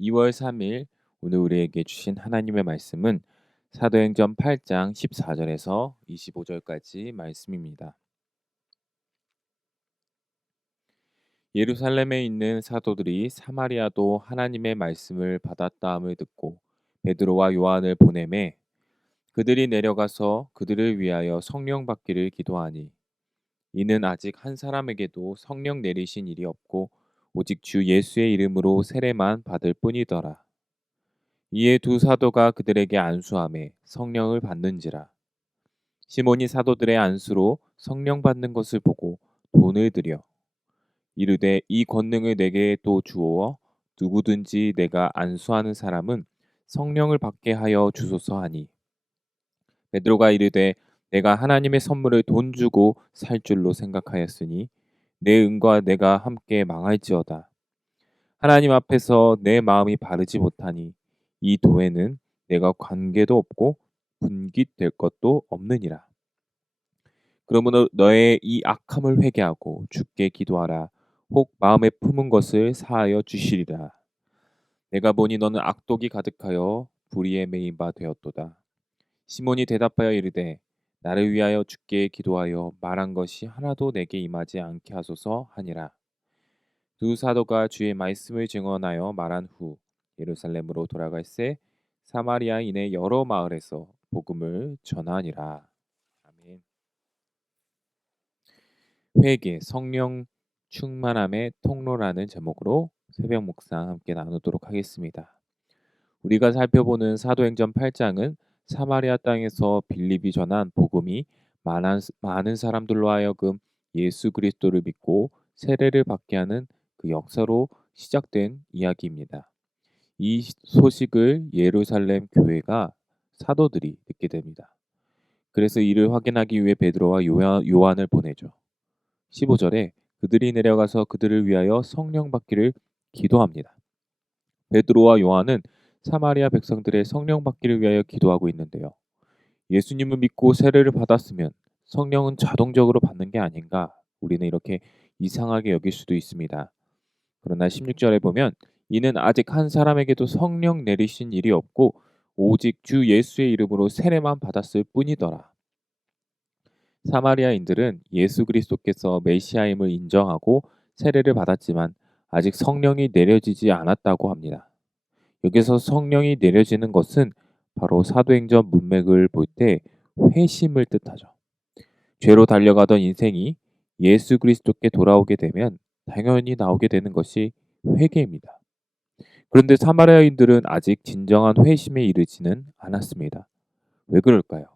2월 3일 오늘 우리에게 주신 하나님의 말씀은 사도행전 8장 14절에서 25절까지 말씀입니다. 예루살렘에 있는 사도들이 사마리아도 하나님의 말씀을 받았다함을 듣고 베드로와 요한을 보내매 그들이 내려가서 그들을 위하여 성령 받기를 기도하니 이는 아직 한 사람에게도 성령 내리신 일이 없고 오직 주 예수의 이름으로 세례만 받을 뿐이더라. 이에 두 사도가 그들에게 안수함에 성령을 받는지라. 시몬이 사도들의 안수로 성령 받는 것을 보고 돈을 들여 이르되 이 권능을 내게 또 주어 누구든지 내가 안수하는 사람은 성령을 받게 하여 주소서 하니 베드로가 이르되 내가 하나님의 선물을 돈 주고 살 줄로 생각하였으니 내 은과 내가 함께 망할지어다. 하나님 앞에서 내 마음이 바르지 못하니 이 도에는 내가 관계도 없고 분깃될 것도 없느니라. 그러므로 너의 이 악함을 회개하고 주께 기도하라. 혹 마음에 품은 것을 사하여 주시리라. 내가 보니 너는 악독이 가득하여 불의에 매인 바 되었도다. 시몬이 대답하여 이르되 나를 위하여 주께 기도하여 말한 것이 하나도 내게 임하지 않게 하소서 하니라. 두 사도가 주의 말씀을 증언하여 말한 후 예루살렘으로 돌아갈새 사마리아인의 여러 마을에서 복음을 전하니라. 아멘. 회개 성령 충만함의 통로라는 제목으로 새벽 묵상 함께 나누도록 하겠습니다. 우리가 살펴보는 사도행전 8장은 사마리아 땅에서 빌립이 전한 복음이 많은, 많은 사람들로 하여금 예수 그리스도를 믿고 세례를 받게 하는 그 역사로 시작된 이야기입니다. 이 소식을 예루살렘 교회가 사도들이 듣게 됩니다. 그래서 이를 확인하기 위해 베드로와 요한을 보내죠. 15절에 그들이 내려가서 그들을 위하여 성령 받기를 기도합니다. 베드로와 요한은 사마리아 백성들의 성령 받기를 위하여 기도하고 있는데요. 예수님을 믿고 세례를 받았으면 성령은 자동적으로 받는 게 아닌가 우리는 이렇게 이상하게 여길 수도 있습니다. 그러나 16절에 보면 이는 아직 한 사람에게도 성령 내리신 일이 없고 오직 주 예수의 이름으로 세례만 받았을 뿐이더라. 사마리아인들은 예수 그리스도께서 메시아임을 인정하고 세례를 받았지만 아직 성령이 내려지지 않았다고 합니다. 여기서 성령이 내려지는 것은 바로 사도행전 문맥을 볼 때 회심을 뜻하죠. 죄로 달려가던 인생이 예수 그리스도께 돌아오게 되면 당연히 나오게 되는 것이 회개입니다. 그런데 사마리아인들은 아직 진정한 회심에 이르지는 않았습니다. 왜 그럴까요?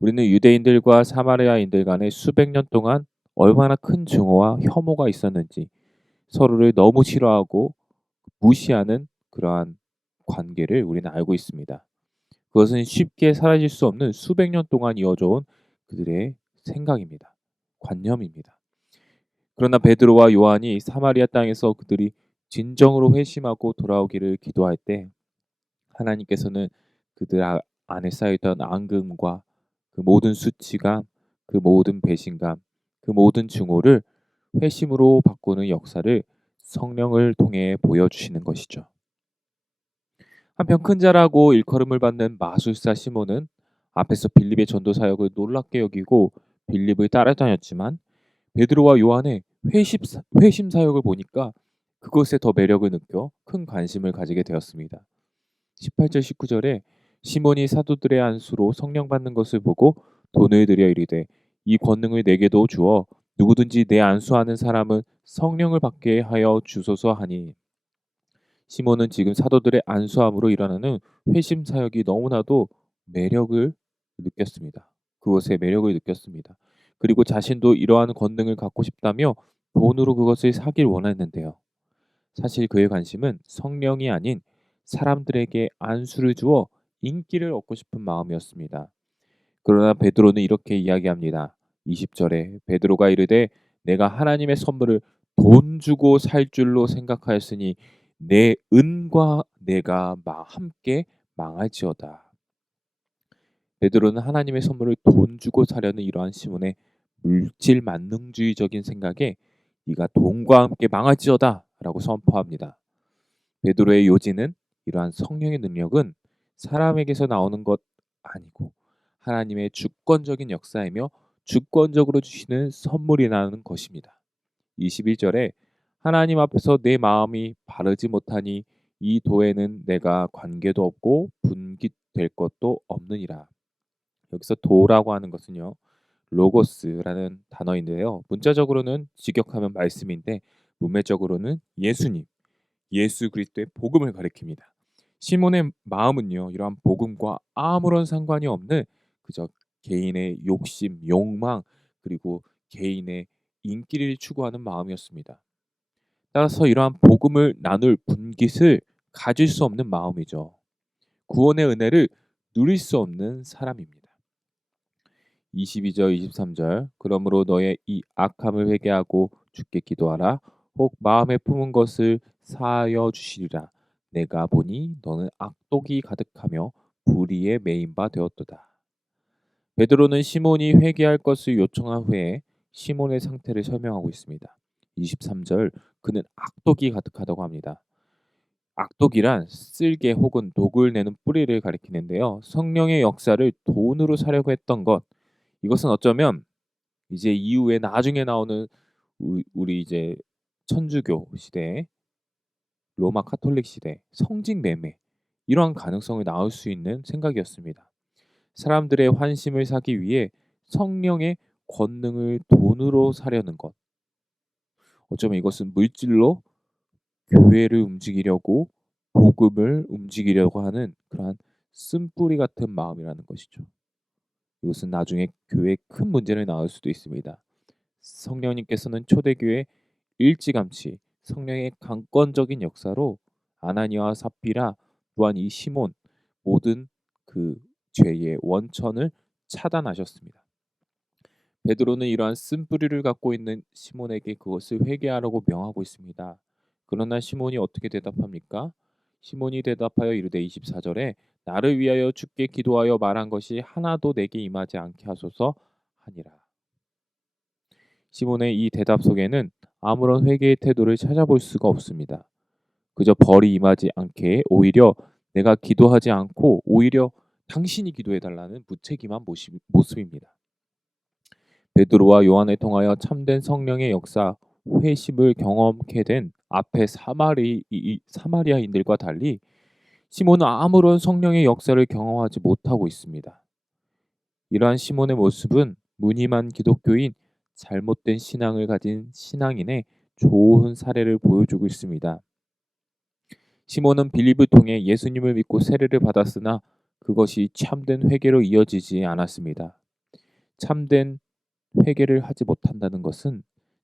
우리는 유대인들과 사마리아인들 간에 수백 년 동안 얼마나 큰 증오와 혐오가 있었는지 서로를 너무 싫어하고 무시하는 그러한 관계를 우리는 알고 있습니다. 그것은 쉽게 사라질 수 없는 수백 년 동안 이어져 온 그들의 생각입니다. 관념입니다. 그러나 베드로와 요한이 사마리아 땅에서 그들이 진정으로 회심하고 돌아오기를 기도할 때 하나님께서는 그들 아, 안에 쌓였던 앙금과 그 모든 수치감, 그 모든 배신감, 그 모든 증오를 회심으로 바꾸는 역사를 성령을 통해 보여주시는 것이죠. 한편 큰 자라고 일컬음을 받는 마술사 시몬은 앞에서 빌립의 전도 사역을 놀랍게 여기고 빌립을 따라다녔지만 베드로와 요한의 회심, 회심 사역을 보니까 그것에 더 매력을 느껴 큰 관심을 가지게 되었습니다. 18절 19절에 시몬이 사도들의 안수로 성령 받는 것을 보고 돈을 들여 이르되 이 권능을 내게도 주어 누구든지 내 안수하는 사람은 성령을 받게 하여 주소서 하니 시몬은 지금 사도들의 안수함으로 일어나는 회심 사역이 너무나도 매력을 느꼈습니다. 그것의 매력을 느꼈습니다. 그리고 자신도 이러한 권능을 갖고 싶다며 돈으로 그것을 사길 원했는데요. 사실 그의 관심은 성령이 아닌 사람들에게 안수를 주어 인기를 얻고 싶은 마음이었습니다. 그러나 베드로는 이렇게 이야기합니다. 20절에 베드로가 이르되 내가 하나님의 선물을 돈 주고 살 줄로 생각하였으니 내 은과 내가 함께 망할지어다. 베드로는 하나님의 선물을 돈 주고 사려는 이러한 시몬의 물질 만능주의적인 생각에 네가 돈과 함께 망할지어다라고 선포합니다. 베드로의 요지는 이러한 성령의 능력은 사람에게서 나오는 것 아니고 하나님의 주권적인 역사이며 주권적으로 주시는 선물이라는 것입니다. 21절에 하나님 앞에서 내 마음이 바르지 못하니 이 도에는 내가 관계도 없고 분깃될 것도 없느니라. 여기서 도라고 하는 것은요. 로고스라는 단어인데요. 문자적으로는 직역하면 말씀인데 문맥적으로는 예수님, 예수 그리스도의 복음을 가리킵니다. 시몬의 마음은요. 이러한 복음과 아무런 상관이 없는 그저 개인의 욕심, 욕망 그리고 개인의 인기를 추구하는 마음이었습니다. 따라서 이러한 복음을 나눌 분깃을 가질 수 없는 마음이죠. 구원의 은혜를 누릴 수 없는 사람입니다. 22절 23절 그러므로 너의 이 악함을 회개하고 주께 기도하라 혹 마음에 품은 것을 사하여 주시리라 내가 보니 너는 악독이 가득하며 불의에 매인 바 되었도다. 베드로는 시몬이 회개할 것을 요청한 후에 시몬의 상태를 설명하고 있습니다. 23절 그는 악독이 가득하다고 합니다. 악독이란 쓸개 혹은 독을 내는 뿌리를 가리키는데요. 성령의 역사를 돈으로 사려고 했던 것 이것은 어쩌면 이제 이후에 나중에 나오는 우리 이제 천주교 시대, 로마 카톨릭 시대, 성직 매매 이러한 가능성이 나올 수 있는 생각이었습니다. 사람들의 환심을 사기 위해 성령의 권능을 돈으로 사려는 것. 어쩌면 이것은 물질로 교회를 움직이려고 복음을 움직이려고 하는 그러한 쓴뿌리 같은 마음이라는 것이죠. 이것은 나중에 교회에 큰 문제를 낳을 수도 있습니다. 성령님께서는 초대교회 일찌감치 성령의 강권적인 역사로 아나니와 삽비라 또한 이 시몬 모든 그 죄의 원천을 차단하셨습니다. 베드로는 이러한 쓴뿌리를 갖고 있는 시몬에게 그것을 회개하라고 명하고 있습니다. 그러나 시몬이 어떻게 대답합니까? 시몬이 대답하여 이르되 24절에 나를 위하여 주께 기도하여 말한 것이 하나도 내게 임하지 않게 하소서 하니라. 시몬의 이 대답 속에는 아무런 회개의 태도를 찾아볼 수가 없습니다. 그저 벌이 임하지 않게 오히려 내가 기도하지 않고 오히려 당신이 기도해 달라는 무책임한 모습입니다. 베드로와 요한을 통하여 참된 성령의 역사 회심을 경험케 된 앞에 사마리 사마리아인들과 달리 시몬은 아무런 성령의 역사를 경험하지 못하고 있습니다. 이러한 시몬의 모습은 무늬만 기독교인 잘못된 신앙을 가진 신앙인의 좋은 사례를 보여주고 있습니다. 시몬은 빌립을 통해 예수님을 믿고 세례를 받았으나 그것이 참된 회개로 이어지지 않았습니다. 참된 회개를 하지 못한다는 것은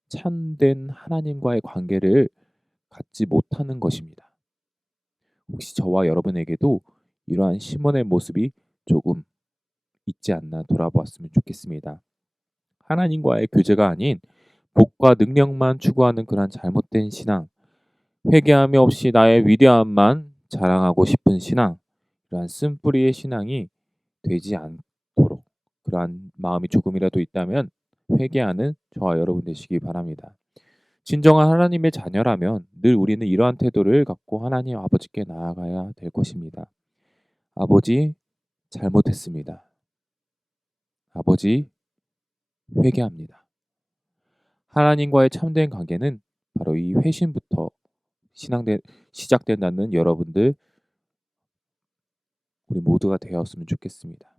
참된 하나님과의 관계를 갖지 못하는 것입니다. 혹시 저와 여러분에게도 이러한 시몬의 모습이 조금 있지 않나 돌아보았으면 좋겠습니다. 하나님과의 교제가 아닌 복과 능력만 추구하는 그런 잘못된 신앙, 회개함이 없이 나의 위대함만 자랑하고 싶은 신앙, 이러한 쓴뿌리의 신앙이 되지 않도록 그러한 마음이 조금이라도 있다면 회개하는 저와 여러분 되시기 바랍니다. 진정한 하나님의 자녀라면 늘 우리는 이러한 태도를 갖고 하나님 아버지께 나아가야 될 것입니다. 아버지, 잘못했습니다. 아버지, 회개합니다. 하나님과의 참된 관계는 바로 이 회심부터 신앙된 시작된다는 여러분들 우리 모두가 되었으면 좋겠습니다.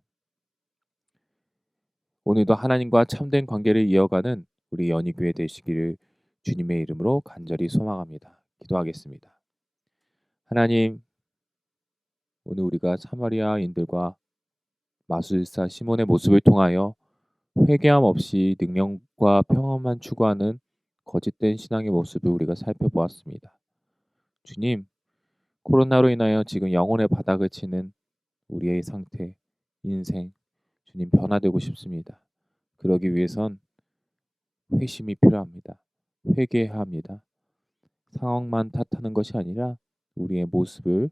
오늘도 하나님과 참된 관계를 이어가는 우리 연희교회 되시기를 주님의 이름으로 간절히 소망합니다. 기도하겠습니다. 하나님, 오늘 우리가 사마리아인들과 마술사 시몬의 모습을 통하여 회개함 없이 능력과 평안만 추구하는 거짓된 신앙의 모습을 우리가 살펴보았습니다. 주님, 코로나로 인하여 지금 영혼의 바닥을 치는 우리의 상태, 인생, 주님 변화되고 싶습니다. 그러기 위해선 회심이 필요합니다. 회개해야 합니다. 상황만 탓하는 것이 아니라 우리의 모습을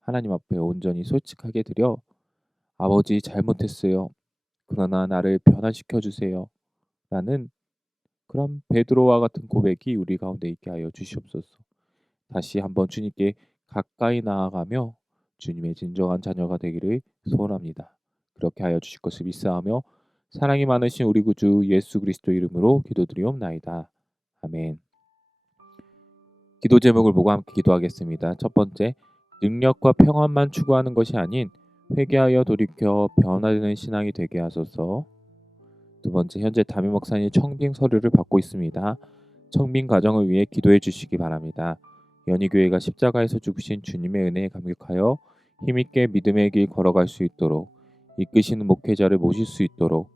하나님 앞에 온전히 솔직하게 드려 아버지 잘못했어요. 그러나 나를 변화시켜 주세요. 라는 그런 베드로와 같은 고백이 우리 가운데 있게 하여 주시옵소서. 다시 한번 주님께 가까이 나아가며 주님의 진정한 자녀가 되기를 소원합니다. 그렇게 하여 주실 것을 믿사하며 사랑이 많으신 우리 구주 예수 그리스도 이름으로 기도드리옵나이다. 아멘. 기도 제목을 보고 함께 기도하겠습니다. 첫 번째, 능력과 평안만 추구하는 것이 아닌 회개하여 돌이켜 변화되는 신앙이 되게 하소서. 두 번째, 현재 담임 목사님 청빙 서류를 받고 있습니다. 청빙 과정을 위해 기도해 주시기 바랍니다. 연희교회가 십자가에서 죽으신 주님의 은혜에 감격하여 힘있게 믿음의 길 걸어갈 수 있도록 이끄시는 목회자를 모실 수 있도록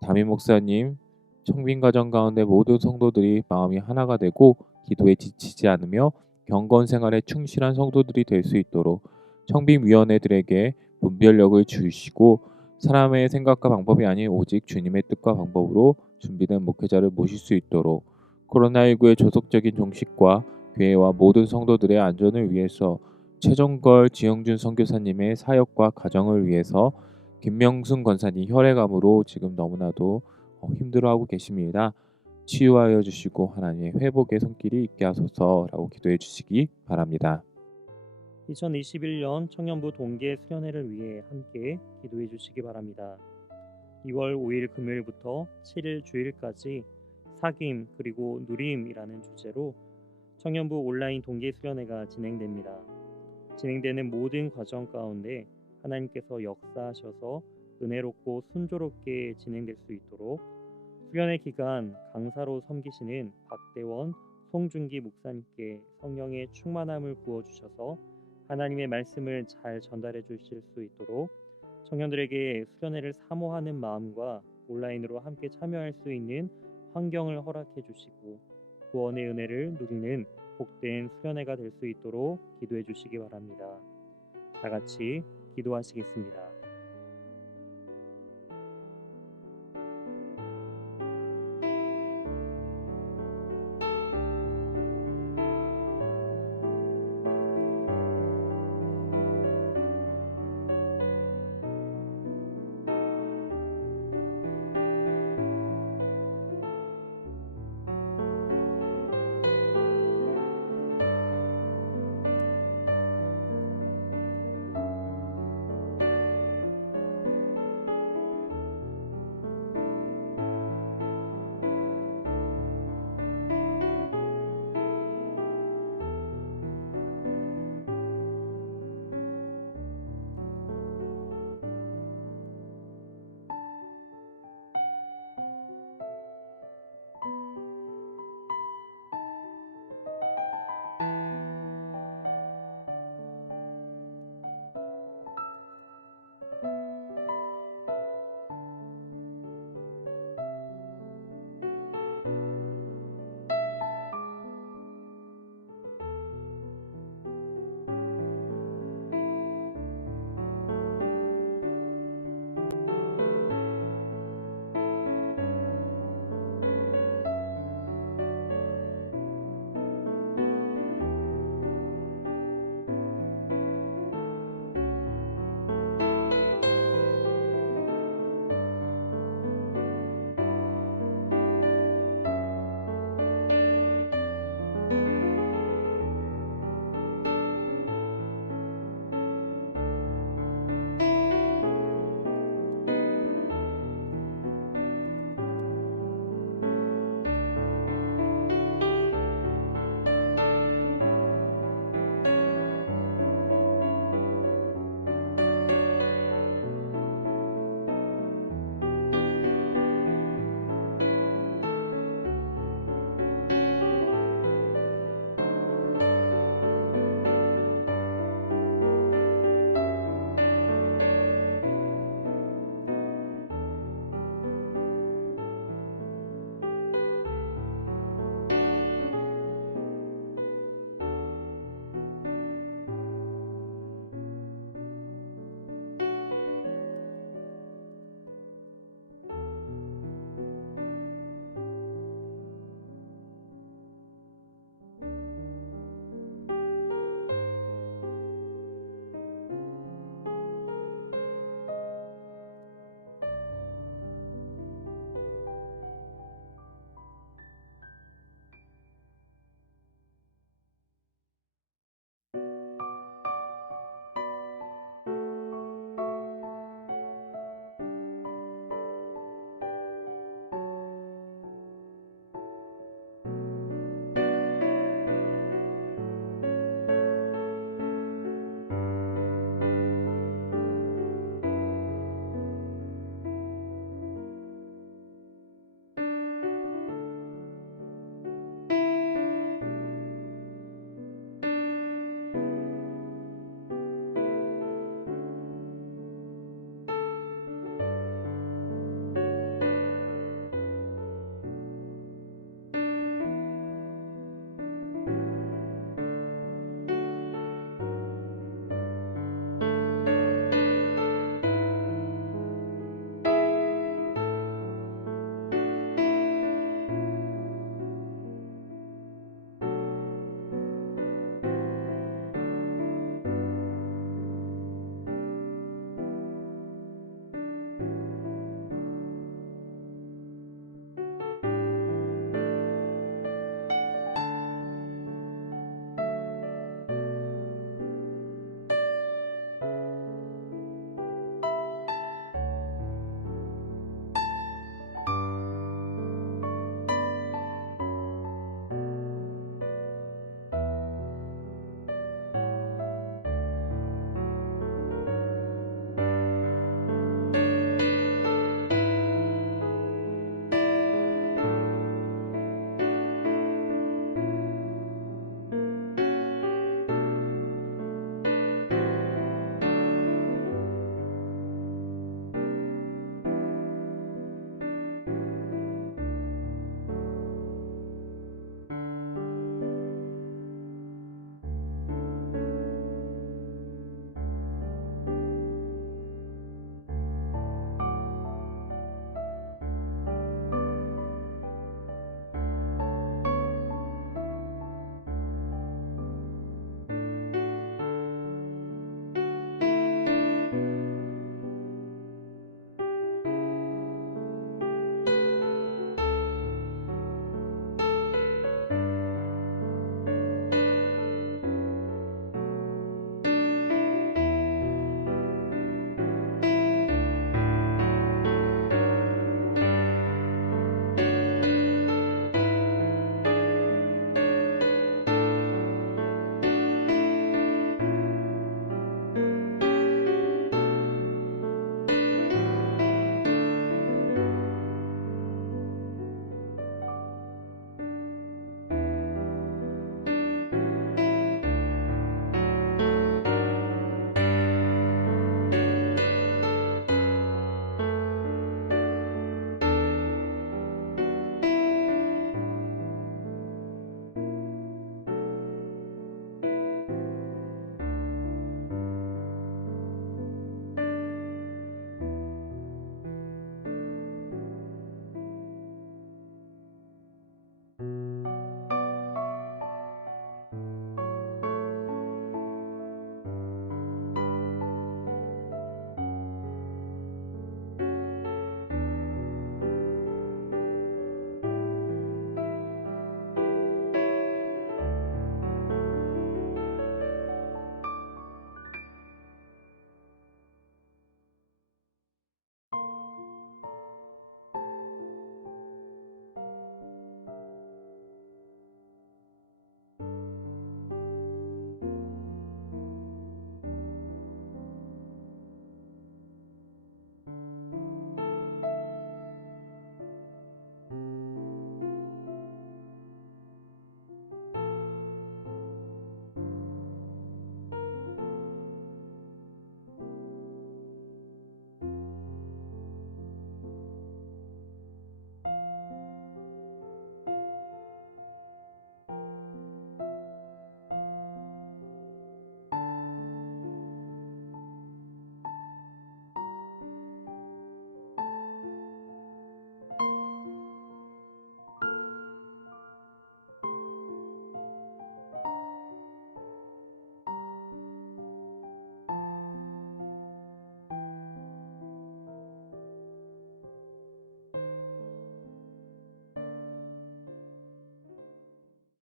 담임 목사님 청빙 과정 가운데 모든 성도들이 마음이 하나가 되고 기도에 지치지 않으며 경건 생활에 충실한 성도들이 될 수 있도록 청빙위원회들에게 분별력을 주시고 사람의 생각과 방법이 아닌 오직 주님의 뜻과 방법으로 준비된 목회자를 모실 수 있도록 코로나19의 조속적인 종식과 교회와 모든 성도들의 안전을 위해서 최종걸 지영준 선교사님의 사역과 가정을 위해서 김명순 권사님 혈액암으로 지금 너무나도 어, 힘들어하고 계십니다. 치유하여 주시고 하나님의 회복의 손길이 있게 하소서라고 기도해 주시기 바랍니다. 2021년 청년부 동계 수련회를 위해 함께 기도해 주시기 바랍니다. 2월 5일 금요일부터 7일 주일까지 사귐 그리고 누림이라는 주제로 청년부 온라인 동계 수련회가 진행됩니다. 진행되는 모든 과정 가운데 하나님께서 역사하셔서 은혜롭고 순조롭게 진행될 수 있도록 수련회 기간 강사로 섬기시는 박대원, 송준기 목사님께 성령의 충만함을 부어 주셔서 하나님의 말씀을 잘 전달해 주실 수 있도록 청년들에게 수련회를 사모하는 마음과 온라인으로 함께 참여할 수 있는 환경을 허락해 주시고 구원의 은혜를 누리는 복된 수련회가 될 수 있도록 기도해 주시기 바랍니다. 다 같이 기도하시겠습니다.